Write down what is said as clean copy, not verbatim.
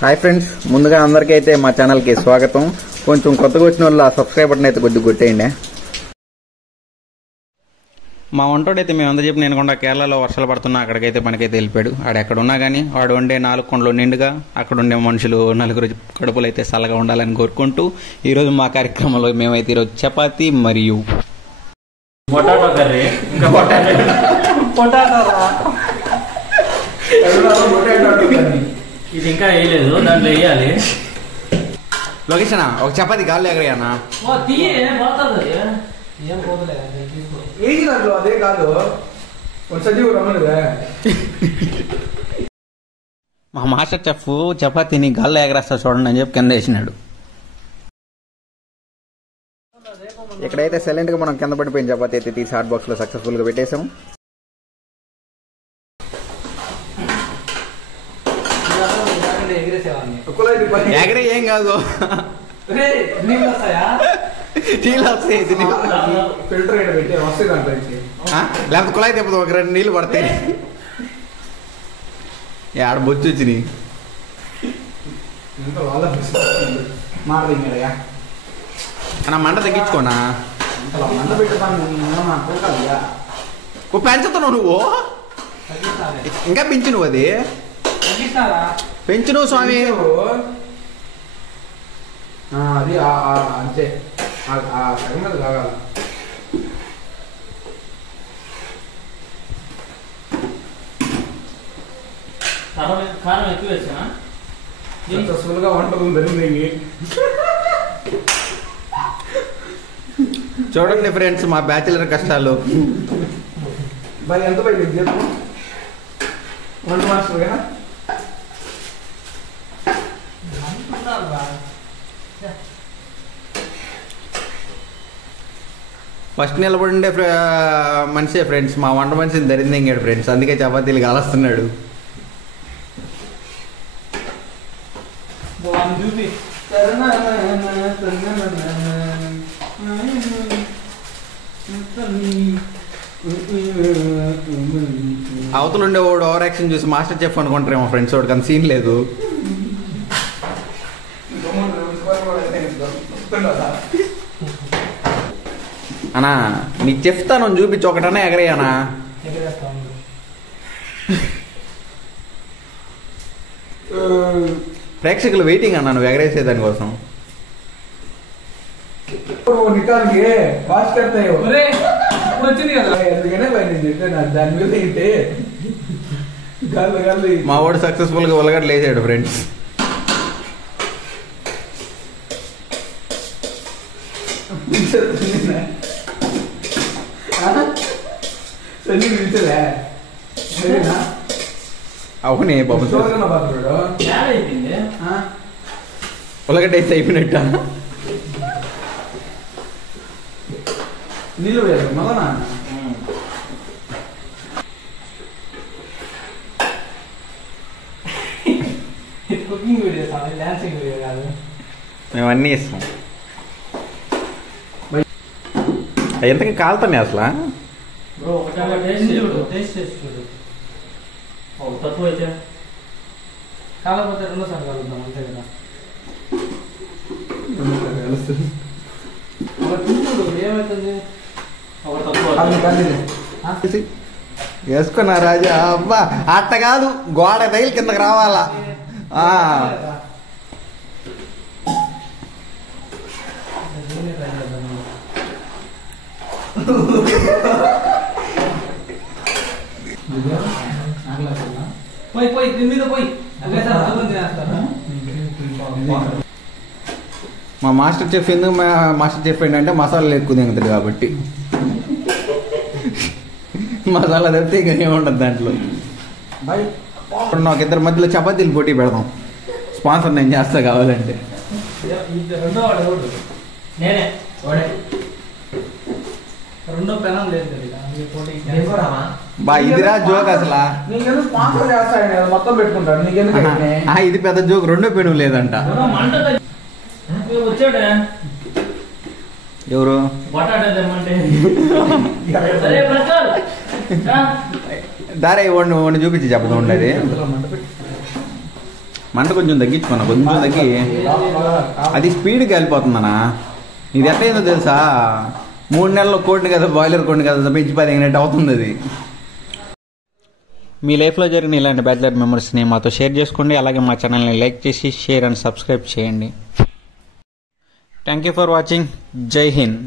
Hi friends, ముందుగా అందరికైతే మా ఛానల్కి స్వాగతం. కొంచెం కొత్తగా వచ్చిన వాళ్ళు ఆ సబ్స్క్రైబ్ బటన్ అయితే కొద్దిగా కొట్టేయండి. మా వంటోడైతే మేము అందరూ చెప్పి నేను కూడా కేరళలో వర్షాలు పడుతున్నా అక్కడికైతే మనకైతే వెళ్ళిపోయాడు. ఆడు ఎక్కడ ఉన్నా కానీ వాడు వండే 4 కొండలు నిండుగా అక్కడ ఉండే మనుషులు 4 కడుపులు అయితే చల్లగా ఉండాలని కోరుకుంటూ ఈరోజు మా కార్యక్రమంలో మేమైతే ఈరోజు చపాతీ మరియు పొటాటో కర్రీ. ఇంకా ఇది ఇంకా వేయలేదు, దాంట్లో వేయాలి. లొకేషన్ ఒక చపాతీ గాలి ఎగరయ్యన్నా అదే కాదు సజీవు రమ్మనుగా. మా మాస్టర్ చెఫ్ చపాతీని గాల్లో ఎగరేస్తా చూడండి అని చెప్పి కింద వేసినాడు. ఇక్కడైతే సైలెంట్ గా మనం కింద పడిపోయిన చపాతీ అయితే తీసి హాట్ బాక్స్ లో సక్సెస్ఫుల్ గా పెట్టేసాము. ఎగరే ఏం కాదు, ఫిల్టర్ పెట్టి వస్తాయి దాంట్లో లేకపోతే కుళాయి తెప్పదు, ఒక 2 నీళ్ళు పడతాయి. ఆడ బొచ్చు వచ్చినాయి. అన్న మంట తగ్గించుకోనా, మంట పెట్టుతాను పెంచుతున్నావు నువ్వు, ఇంకా పెంచు నువ్వు, అది పెంచు నువ్వు స్వామి. అది అంతే సగం మీద కాగాల. కారం ఎక్కువ వేసా సక్సెస్ఫుల్గా వంట జరిగింది. చూడండి ఫ్రెండ్స్ మా బ్యాచిలర్ కష్టాలు. మరి ఎంత పోయింది జీతం వంట మాస్టర్గా? ఫస్ట్ నిలబడి మనిషే ఫ్రెండ్స్, మా వంట మనిషిని దరిందింగాడు ఫ్రెండ్స్, అందుకే చపాతీలు కాలుస్తున్నాడు. అవతలు ఉండే వాడు ఓవర్ యాక్షన్ చూసి మాస్టర్ చెఫ్ అనుకుంటారేమో ఫ్రెండ్స్, వాడికి అంత సీన్ లేదు. అన్నా నీకు చెప్తాను, చూపించి ఒకటన్నా ఎగరేయనా. ప్రేక్షకులు వెయిటింగ్ అన్నా నువ్వు ఎగరేసే దానికోసం. నికానికి భాస్కర్ వచ్చింది కదా, ఎందుకనే పోయింది దాని మీద అయితే గాలి గాలి. మా వాడు సక్సెస్ఫుల్ గా ఉలగడ్డలు వేసాడు ఫ్రెండ్స్. అవునే బాబు, ఉలగడ్డ వేస్తే అయిపోయినట్ట. నీళ్ళు వేయాలి మళ్ళా. కుకింగ్ వీడియో డాన్సింగ్ వీడియో కాదు, మేము అన్నీ ఇస్తాం. ఎంతకి కాలుతానే అసలు బ్రో. ఒకసారి టేస్ట్ చూడు, టేస్ట్ చేసి చూడు. తక్కువ అయితే కాకపోతే 2 సార్లు కలుగుతాం అంతే కదా. ఏమవుతుంది ఒక తక్కువ వేసుకున్నా రాజా. అబ్బా అట్ట కాదు, గోడ రైలు కిందకి రావాలా. పోయి దీని మీద పోయి మా మాస్టర్ చెఫ్ ఎందుకు మాస్టర్ చెఫ్ ఏంటంటే మసాలాలు ఎక్కువ తింగతాడు కాబట్టి. మసాలా తప్పితే ఇంకా ఏముండదు దాంట్లో. నాకు 2 మధ్యలో చపాతీలు పోటీ పెడదాం, స్పాన్సర్ నేను చేస్తా కావాలంటే. రెండో పెనం లేదు బా. ఇదిరా జోక్ అసలు, మొత్తం పెట్టుకుంటాడు. ఇది పెద్ద జోక్, 2 పెను లేదంట. వచ్చాడే ఎవరు? దారే వండి చూపించి చెప్పదు ఉండేది. మంట కొంచెం తగ్గించుకున్నా, కొంచెం తగ్గి అది స్పీడ్గా వెళ్ళిపోతుందన్నా. ఇది ఎట్టయిందో తెలుసా, 3 నెలలు కోడిని కదా, బాయిలర్ కోడిని కదా పెంచి 15 మినిట్ అవుతుంది అది. మీ లైఫ్లో జరిగిన ఇలాంటి బ్యాచిలర్ మెమరీస్ని మాతో షేర్ చేసుకోండి. అలాగే మా ఛానల్ని లైక్ చేసి షేర్ అండ్ సబ్స్క్రైబ్ చేయండి. Thank you for watching. జై హింద్.